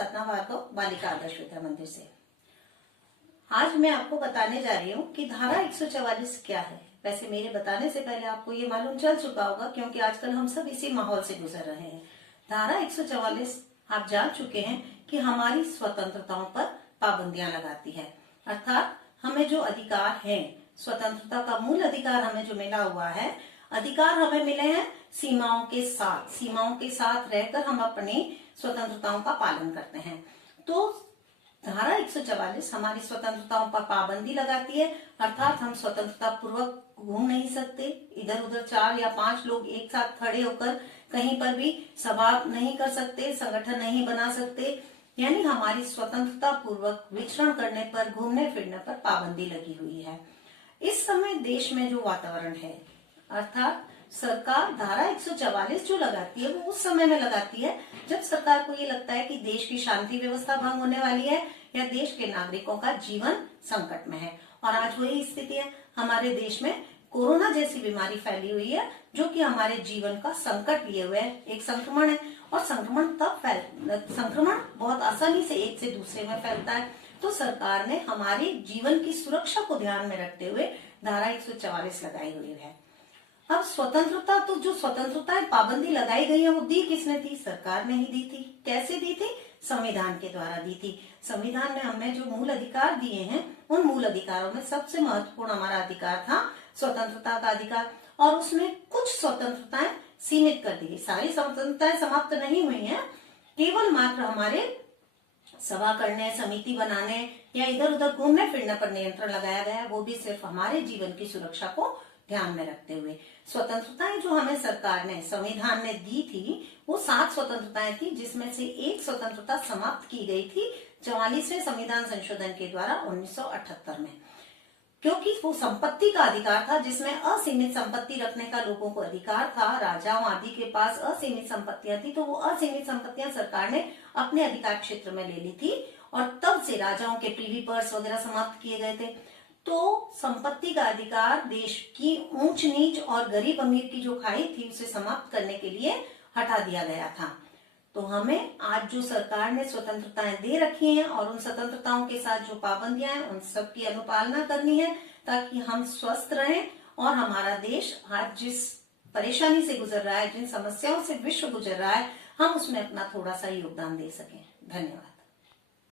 साधना भार्गव, बालिका आदर्श विद्या मंदिर से। आज मैं आपको बताने जा रही हूँ कि धारा 144 क्या है। वैसे मेरे बताने से पहले आपको ये मालूम चल चुका होगा, क्योंकि आजकल हम सब इसी माहौल से गुजर रहे हैं। धारा 144 आप जान चुके हैं कि हमारी स्वतंत्रताओं पर पाबंदियां लगाती है। अर्थात हमें जो अधिकार है, स्वतंत्रता का मूल अधिकार हमें जो मिला हुआ है, अधिकार हमें मिले हैं सीमाओं के साथ रहकर हम अपनी स्वतंत्रताओं का पालन करते हैं। तो धारा 144 हमारी स्वतंत्रताओं पर पाबंदी लगाती है। अर्थात हम स्वतंत्रता पूर्वक घूम नहीं सकते, इधर उधर 4 या 5 लोग एक साथ खड़े होकर कहीं पर भी सभा नहीं कर सकते, संगठन नहीं बना सकते। यानी हमारी स्वतंत्रता पूर्वक विचरण करने पर, घूमने फिरने पर पाबंदी लगी हुई है। इस समय देश में जो वातावरण है, अर्थात सरकार धारा 144 जो लगाती है वो उस समय में लगाती है जब सरकार को ये लगता है कि देश की शांति व्यवस्था भंग होने वाली है या देश के नागरिकों का जीवन संकट में है। और आज वही स्थिति है। हमारे देश में कोरोना जैसी बीमारी फैली हुई है, जो कि हमारे जीवन का संकट लिए हुए है। एक संक्रमण है और संक्रमण बहुत आसानी से एक से दूसरे में फैलता है। तो सरकार ने हमारे जीवन की सुरक्षा को ध्यान में रखते हुए धारा 144 लगाई हुई है। अब स्वतंत्रता, तो जो स्वतंत्रता पाबंदी लगाई गई है वो दी किसने थी? सरकार ने ही दी थी। कैसे दी थी? संविधान के द्वारा दी थी। संविधान ने हमें जो मूल अधिकार दिए हैं, उन मूल अधिकारों में सबसे महत्वपूर्ण हमारा अधिकार था स्वतंत्रता का अधिकार। और उसने कुछ स्वतंत्रताएं सीमित कर दी। सारी स्वतंत्रताएं समाप्त नहीं हुई हैं, केवल मात्र हमारे सभा करने, समिति बनाने या इधर उधर घूमने फिरने पर नियंत्रण लगाया गया है, वो भी सिर्फ हमारे जीवन की सुरक्षा को ध्यान में रखते हुए। स्वतंत्रताएं जो हमें सरकार ने, संविधान ने दी थी, वो 7 स्वतंत्रताएं थी, जिसमें से एक स्वतंत्रता समाप्त की गई थी 44वें संविधान संशोधन के द्वारा 1978 में, क्योंकि वो संपत्ति का अधिकार था, जिसमें असीमित संपत्ति रखने का लोगों को अधिकार था। राजाओं आदि के पास असीमित संपत्तियां थी, तो वो असीमित संपत्तियां सरकार ने अपने अधिकार क्षेत्र में ले ली थी। और तब से राजाओं के प्रीवी पर्स वगैरह समाप्त किए गए थे। तो संपत्ति का अधिकार देश की ऊंच नीच और गरीब अमीर की जो खाई थी, उसे समाप्त करने के लिए हटा दिया गया था। तो हमें आज जो सरकार ने स्वतंत्रताएं दे रखी हैं और उन स्वतंत्रताओं के साथ जो पाबंदियां हैं, उन सब की अनुपालना करनी है, ताकि हम स्वस्थ रहें और हमारा देश आज जिस परेशानी से गुजर रहा है, जिन समस्याओं से विश्व गुजर रहा है, हम उसमें अपना थोड़ा सा योगदान दे सकें। धन्यवाद।